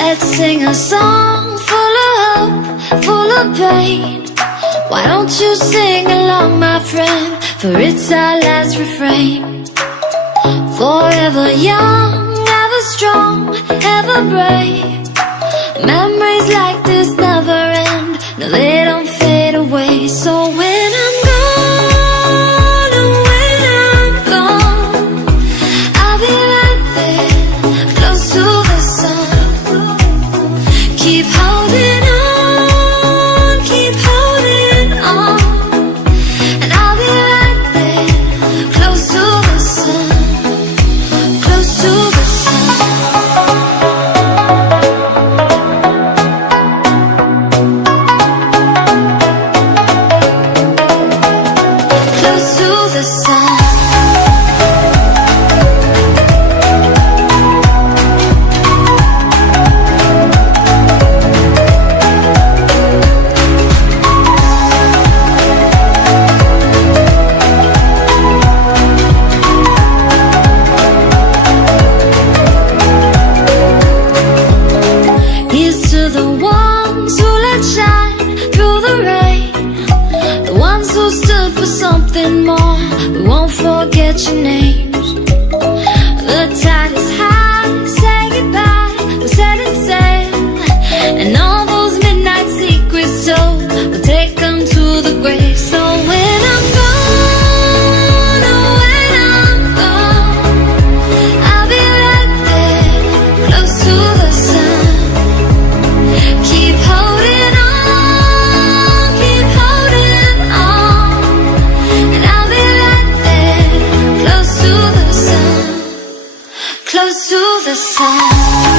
Let's sing a song full of hope, full of pain. Why don't you sing along, my friend? For it's our last refrain. Forever young, ever strong, ever brave. Memories like this never end. No, they don't fade away. So when I'm gone, oh, when I'm gone, I'll be right there, close to the sun. Keep holding on, keep holding on, and I'll be right there, close to the sun, close to the sun. Close to the sun. Here's to the ones who let shine through the rain, the ones who stood for something more. We won't forget your names. The tide is high, say goodbye, we're setting sail, and all those midnight secrets told, we'll take them to the grave. So when I'm gone, oh, when I'm gone, I'll be right there, close to the sun. Keep holding on, keep holding on, and I'll be right there, close to the sun, close to the sun.